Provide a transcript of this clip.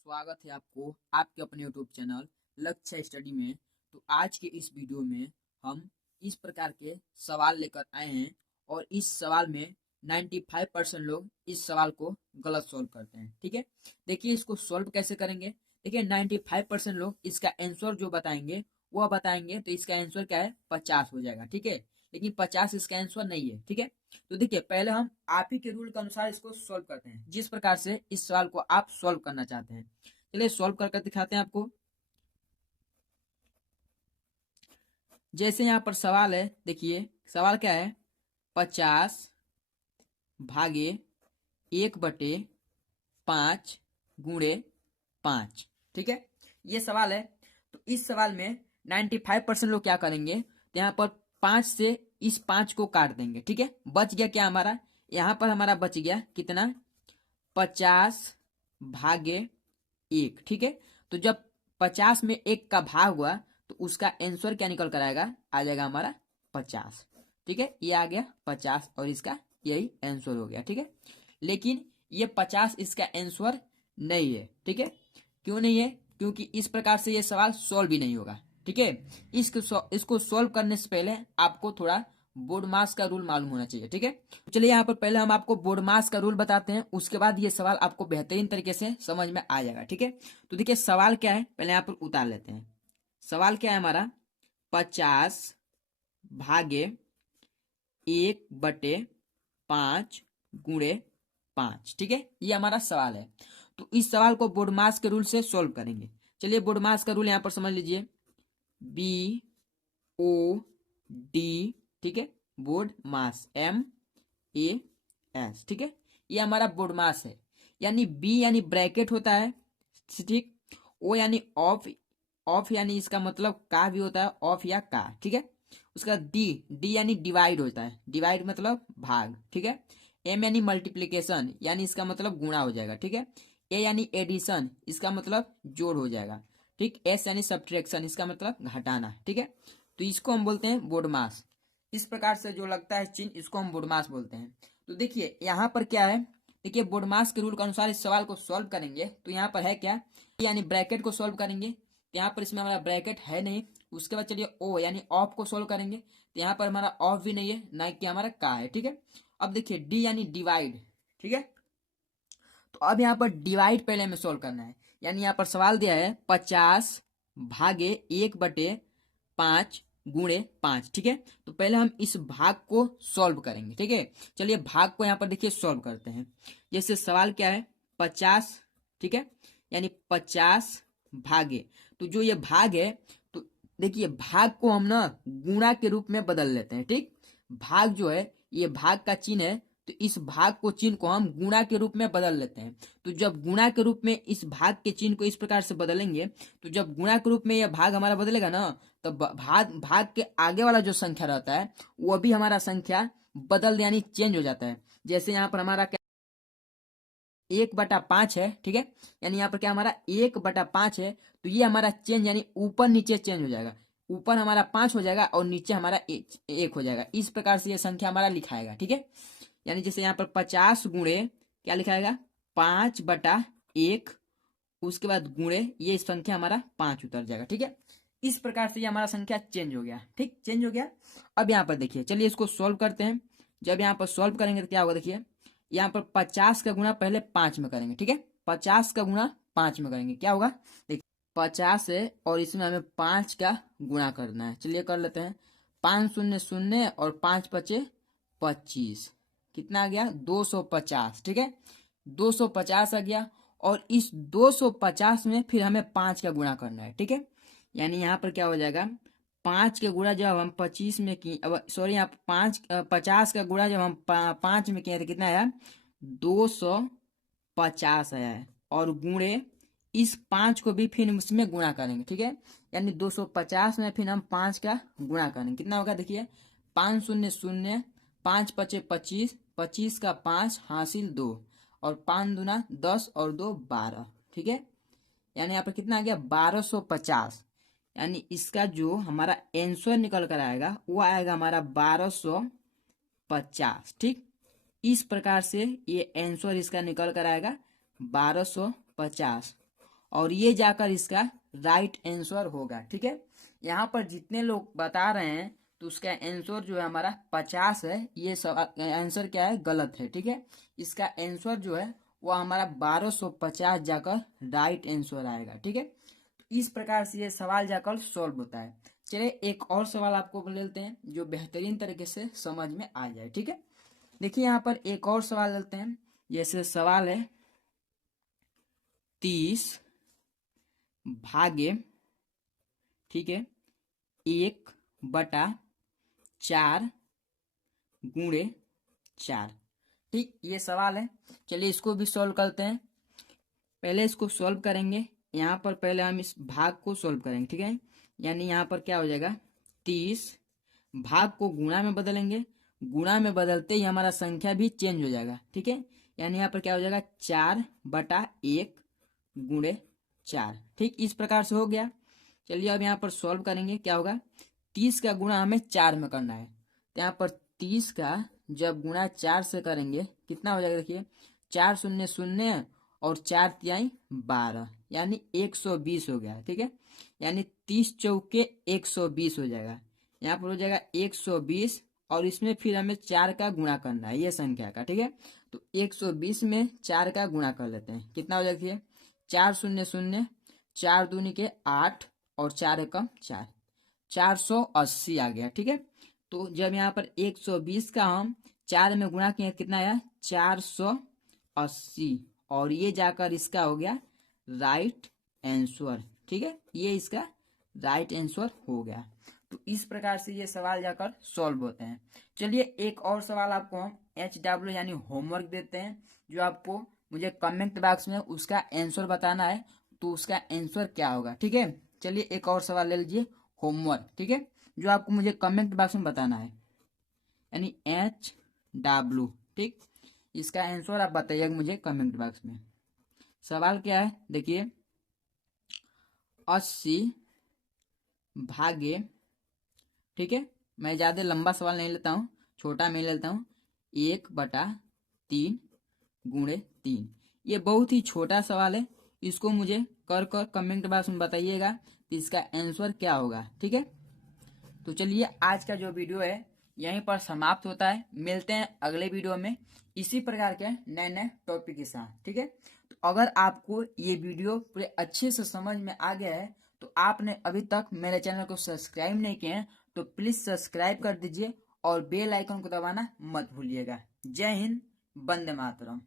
स्वागत है आपको आपके अपने यूट्यूब चैनल लक्ष्य स्टडी में। तो आज के इस वीडियो में हम इस प्रकार के सवाल लेकर आए हैं और इस सवाल में 95% लोग इस सवाल को गलत सॉल्व करते हैं। ठीक है, देखिए इसको सॉल्व कैसे करेंगे। देखिए 95% लोग इसका आंसर जो बताएंगे वह बताएंगे, तो इसका आंसर क्या है 50 हो जाएगा। ठीक है, लेकिन 50 इसका आंसर नहीं है। ठीक है, तो देखिए पहले हम आप ही के रूल के अनुसार इसको सॉल्व करते हैं, जिस प्रकार से इस सवाल को आप सॉल्व करना चाहते हैं। चलिए सॉल्व करके दिखाते हैं आपको। जैसे यहाँ पर सवाल है, देखिए सवाल क्या है, 50 भागे 1/5 गुणे 5। ठीक है, ये सवाल है। तो इस सवाल में 95% लोग क्या करेंगे, तो यहाँ पर 5 से इस 5 को काट देंगे। ठीक है, बच गया क्या हमारा, यहाँ पर हमारा बच गया कितना, 50 भागे 1। ठीक है, तो जब 50 में 1 का भाग हुआ तो उसका आंसर क्या निकल कर आएगा, आ जाएगा हमारा 50। ठीक है, ये आ गया 50 और इसका यही आंसर हो गया। ठीक है, लेकिन ये 50 इसका आंसर नहीं है। ठीक है, क्यों नहीं है, क्योंकि इस प्रकार से ये सवाल सॉल्व भी नहीं होगा। ठीक है, इसको सॉल्व करने से पहले आपको थोड़ा बोर्ड मास का रूल मालूम होना चाहिए। ठीक है, चलिए यहाँ पर पहले हम आपको बोर्ड मास का रूल बताते हैं, उसके बाद ये सवाल आपको बेहतरीन तरीके से समझ में आ जाएगा। ठीक है, तो देखिए सवाल क्या है, पहले यहाँ पर उतार लेते हैं। सवाल क्या है हमारा, 50 भागे 1/5 गुणे 5। ठीक है, ये हमारा सवाल है। तो इस सवाल को बोर्ड मास के रूल से सॉल्व करेंगे। चलिए बोर्ड मास का रूल यहाँ पर समझ लीजिए, BOD। ठीक है, बोर्ड मास MAS। ठीक है, ये हमारा बोर्ड मास है। यानी B यानी ब्रैकेट होता है, ठीक। O यानी ऑफ, ऑफ यानी इसका मतलब का भी होता है, ऑफ या का। ठीक है, उसका डी यानी डिवाइड होता है, डिवाइड मतलब भाग। ठीक है, M यानी मल्टीप्लीकेशन, यानी इसका मतलब गुणा हो जाएगा। ठीक है, A यानी एडिशन, इसका मतलब जोड़ हो जाएगा। ठीक, S यानी सब्ट्रैक्शन, इसका मतलब घटाना। ठीक है, तो इसको हम बोलते हैं बोर्ड मास। इस प्रकार से जो लगता है चिन्ह, इसको हम बोर्ड मास बोलते हैं। तो देखिए यहाँ पर क्या है, देखिए बोर्ड मास के रूल के अनुसार इस सवाल को सॉल्व करेंगे। तो यहाँ पर है क्या, यानी ब्रैकेट को सॉल्व करेंगे, तो यहाँ पर इसमें हमारा ब्रैकेट है नहीं। उसके बाद चलिए O यानी ऑफ को सॉल्व करेंगे, तो यहाँ पर हमारा ऑफ भी नहीं है, ना कि हमारा का है। ठीक है, अब देखिए D यानी डिवाइड। ठीक है, तो अब यहाँ पर डिवाइड पहले हमें सॉल्व करना है। यानी यहाँ पर सवाल दिया है 50 भागे 1/5 गुणे 5। ठीक है, तो पहले हम इस भाग को सॉल्व करेंगे। ठीक है, चलिए भाग को यहाँ पर देखिए सॉल्व करते हैं। जैसे सवाल क्या है, 50। ठीक है, यानी 50 भागे, तो जो ये भाग है, तो देखिए भाग को हम ना गुणा के रूप में बदल लेते हैं। ठीक, भाग जो है ये भाग का चिन्ह है, तो इस भाग को चिन्ह को हम गुणा के रूप में बदल लेते हैं। तो जब गुणा के रूप में इस भाग के चिन्ह को इस प्रकार से बदलेंगे, तो जब गुणा के रूप में यह भाग हमारा बदलेगा ना, तो भाग के आगे वाला जो संख्या रहता है वो भी हमारा संख्या बदल यानी चेंज हो जाता है। जैसे यहाँ पर हमारा क्या 1/5 है। ठीक है, यानी यहाँ पर क्या हमारा 1/5 है, तो ये हमारा चेंज यानी ऊपर नीचे चेंज हो जाएगा। ऊपर हमारा 5 हो जाएगा और नीचे हमारा 1 हो जाएगा। इस प्रकार से ये संख्या हमारा लिखाएगा। ठीक है, यानी जैसे यहाँ पर 50 गुणे क्या लिखाएगा, 5/1, उसके बाद गुणे ये संख्या हमारा 5 उतर जाएगा। ठीक है, इस प्रकार से ये हमारा संख्या चेंज हो गया। ठीक, चेंज हो गया। अब यहाँ पर देखिए, चलिए इसको सॉल्व करते हैं। जब यहाँ पर सॉल्व करेंगे तो क्या होगा, देखिए यहाँ पर 50 का गुणा पहले 5 में करेंगे। ठीक है, 50 का गुणा 5 में करेंगे, क्या होगा, देखिए 50 है और इसमें हमें 5 का गुणा करना है। चलिए कर लेते हैं, 5 शून्य शून्य और 5 बचे 25, कितना आ गया 250। ठीक है, 250 आ गया और इस 250 में फिर हमें 5 का गुणा करना है। ठीक है, यानी यहाँ पर क्या हो जाएगा, 5 के गुणा जब हम 25 में की, अब सॉरी यहाँ 50 का गुणा जब हम 5 में किए तो कितना आया, 250 आया है। और गुणे इस 5 को भी फिर उसमें गुणा करेंगे। ठीक है, यानी 250 में फिर हम 5 का गुणा करेंगे, कितना होगा, देखिए 5 शून्य शून्य, 5 पचे 25, 25 का 5 हासिल 2, और 5 दूना 10 और 2 12। ठीक है, यानी यहाँ पर कितना आ गया 1250। यानी इसका जो हमारा आंसर निकल कर आएगा वो आएगा हमारा 1250। ठीक, इस प्रकार से ये आंसर इसका निकल कर आएगा 1250। और ये जाकर इसका राइट आंसर होगा। ठीक है, यहाँ पर जितने लोग बता रहे हैं तो उसका आंसर जो है हमारा 50 है। ये आंसर क्या है, गलत है। ठीक है, इसका आंसर जो है वो हमारा 1250 जाकर राइट आंसर आएगा। ठीक है, तो इस प्रकार से ये सवाल जाकर सॉल्व होता है। चलिए एक और सवाल आपको ले लेते हैं जो बेहतरीन तरीके से समझ में आ जाए। ठीक है, देखिए यहाँ पर एक और सवाल लेते हैं। जैसे सवाल है 30 भागे, ठीक है, 1/4 गुणे 4। ठीक, ये सवाल है। चलिए इसको भी सॉल्व करते हैं। पहले इसको सॉल्व करेंगे, यहाँ पर पहले हम इस भाग को सॉल्व करेंगे। ठीक है, यानी यहाँ पर क्या हो जाएगा, 30 भाग को गुणा में बदलेंगे, गुणा में बदलते ही हमारा संख्या भी चेंज हो जाएगा। ठीक है, यानी यहाँ पर क्या हो जाएगा, 4/1 गुणे 4। ठीक, इस प्रकार से हो गया। चलिए अब यहाँ पर सॉल्व करेंगे, क्या होगा, 30 का गुणा हमें 4 में करना है। तो यहाँ पर 30 का जब गुणा 4 से करेंगे कितना हो जाएगा, देखिए 4 शून्य शून्य और 4 तिहाई 12, यानी 120 हो गया। ठीक है, यानी 30 चौके 120 हो जाएगा। यहाँ पर हो जाएगा 120 और इसमें फिर हमें 4 का गुणा करना है ये संख्या का। ठीक है, तो 120 में 4 का गुणा कर लेते हैं, कितना हो जाएगा, 4 शून्य शून्य, 4 दूनी के 8 और 4 एकम 4, 480 आ गया। ठीक है, तो जब यहाँ पर 120 का हम 4 में गुणा किए कितना आया, 480, और ये जाकर इसका हो गया राइट आंसर। ठीक है, ये इसका राइट आंसर हो गया। तो इस प्रकार से ये सवाल जाकर सॉल्व होते हैं। चलिए एक और सवाल आपको हम HW यानी होमवर्क देते हैं, जो आपको मुझे कमेंट बॉक्स में उसका आंसर बताना है। तो उसका आंसर क्या होगा, ठीक है। चलिए एक और सवाल ले लीजिए, होमवर्क, ठीक है, जो आपको मुझे कमेंट बॉक्स में बताना है, यानी HW। ठीक, इसका आंसर आप बताइएगा मुझे कमेंट बॉक्स में। सवाल क्या है, देखिए 80 भागे, ठीक है, मैं ज्यादा लंबा सवाल नहीं लेता हूँ, छोटा मैं लेता हूँ, 1/3 गुणे 3। ये बहुत ही छोटा सवाल है, इसको मुझे कर कमेंट बॉक्स में बताइएगा कि इसका आंसर क्या होगा। ठीक है, तो चलिए आज का जो वीडियो है यहीं पर समाप्त होता है। मिलते हैं अगले वीडियो में इसी प्रकार के नए नए टॉपिक के साथ। ठीक है, तो अगर आपको ये वीडियो पूरे अच्छे से समझ में आ गया है तो आपने अभी तक मेरे चैनल को सब्सक्राइब नहीं किए हैं तो प्लीज सब्सक्राइब कर दीजिए और बेल आइकन को दबाना मत भूलिएगा। जय हिंद, वंदे मातरम।